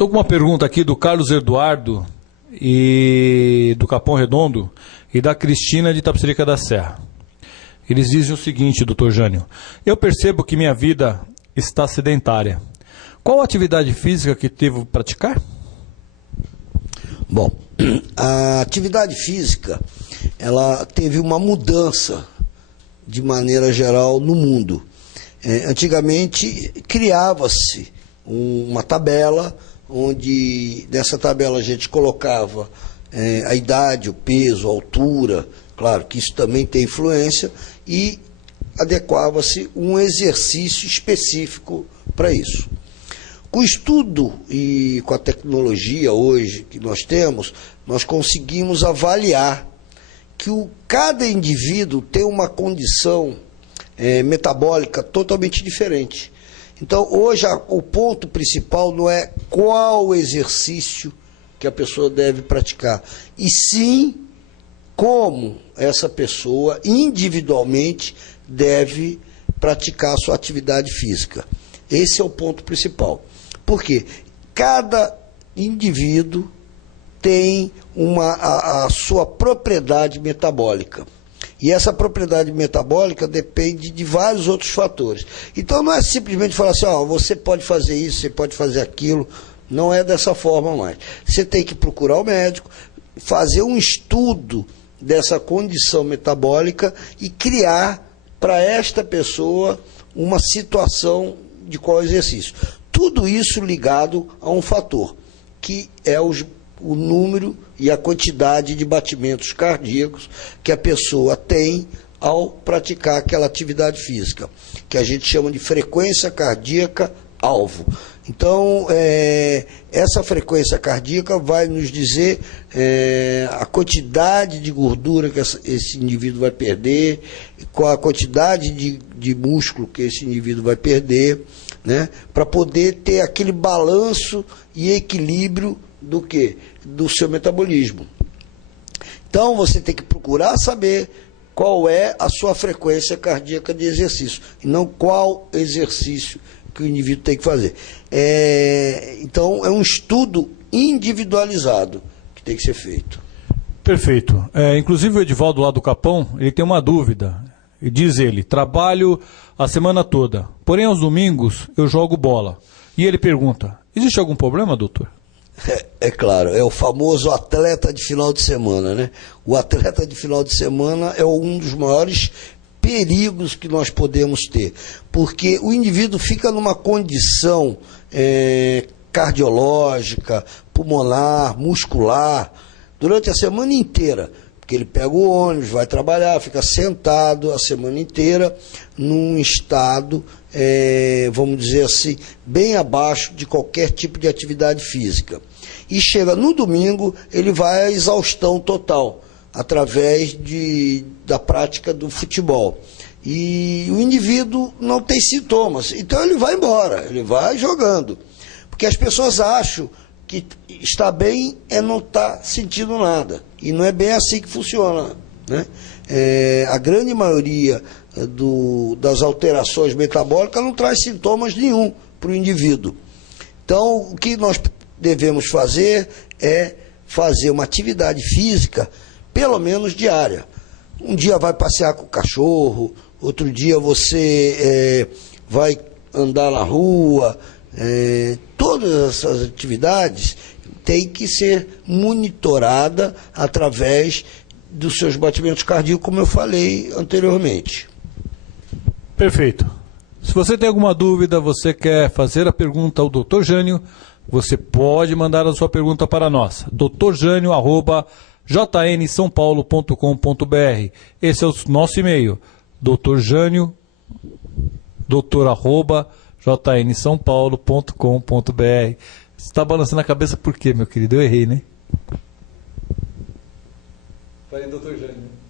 Estou com uma pergunta aqui do Carlos Eduardo, e do Capão Redondo, e da Cristina de Tapicerica da Serra. Eles dizem o seguinte, doutor Jânio: eu percebo que minha vida está sedentária. Qual atividade física que devo praticar? Bom, a atividade física, ela teve uma mudança de maneira geral no mundo. Antigamente criava-se uma tabela, onde nessa tabela a gente colocava a idade, o peso, a altura, claro que isso também tem influência, e adequava-se um exercício específico para isso. Com o estudo e com a tecnologia hoje que nós temos, nós conseguimos avaliar que cada indivíduo tem uma condição metabólica totalmente diferente. Então, hoje, o ponto principal não é qual exercício que a pessoa deve praticar, e sim como essa pessoa individualmente deve praticar a sua atividade física. Esse é o ponto principal. Porque cada indivíduo tem a sua propriedade metabólica. E essa propriedade metabólica depende de vários outros fatores. Então não é simplesmente falar assim, você pode fazer isso, você pode fazer aquilo. Não é dessa forma mais. Você tem que procurar o médico, fazer um estudo dessa condição metabólica e criar para esta pessoa uma situação de qual exercício. Tudo isso ligado a um fator, que é o número e a quantidade de batimentos cardíacos que a pessoa tem ao praticar aquela atividade física, que a gente chama de frequência cardíaca alvo. Então, essa frequência cardíaca vai nos dizer a quantidade de gordura que esse indivíduo vai perder, qual a quantidade de músculo que esse indivíduo vai perder, né, para poder ter aquele balanço e equilíbrio do quê? Do seu metabolismo. Então, você tem que procurar saber qual é a sua frequência cardíaca de exercício, e não qual exercício que o indivíduo tem que fazer. Então, é um estudo individualizado que tem que ser feito. Perfeito. Inclusive o Edivaldo lá do Capão, ele tem uma dúvida. E diz ele: trabalho a semana toda, porém aos domingos eu jogo bola. E ele pergunta: existe algum problema, doutor? É claro, é o famoso atleta de final de semana, né? O atleta de final de semana é um dos maiores perigos que nós podemos ter, porque o indivíduo fica numa condição cardiológica, pulmonar, muscular, durante a semana inteira, porque ele pega o ônibus, vai trabalhar, fica sentado a semana inteira, num estado, vamos dizer assim, bem abaixo de qualquer tipo de atividade física. E chega no domingo, ele vai à exaustão total, através da prática do futebol. E o indivíduo não tem sintomas, então ele vai embora, ele vai jogando. Porque as pessoas acham que está bem não estar sentindo nada. E não é bem assim que funciona, né? A grande maioria das alterações metabólicas não traz sintomas nenhum para o indivíduo. Então, o que nós devemos fazer é fazer uma atividade física, pelo menos diária. Um dia vai passear com o cachorro, outro dia você vai andar na rua. Todas essas atividades têm que ser monitorada através dos seus batimentos cardíacos, como eu falei anteriormente. Perfeito. Se você tem alguma dúvida, você quer fazer a pergunta ao Dr. Jânio, você pode mandar a sua pergunta para nós, drjanio@jnsãopaulo.com.br. Esse é o nosso e-mail, drjanio, @jnsãopaulo.com.br. Você está balançando a cabeça por quê, meu querido? Eu errei, né? Falei, Dr. Jânio.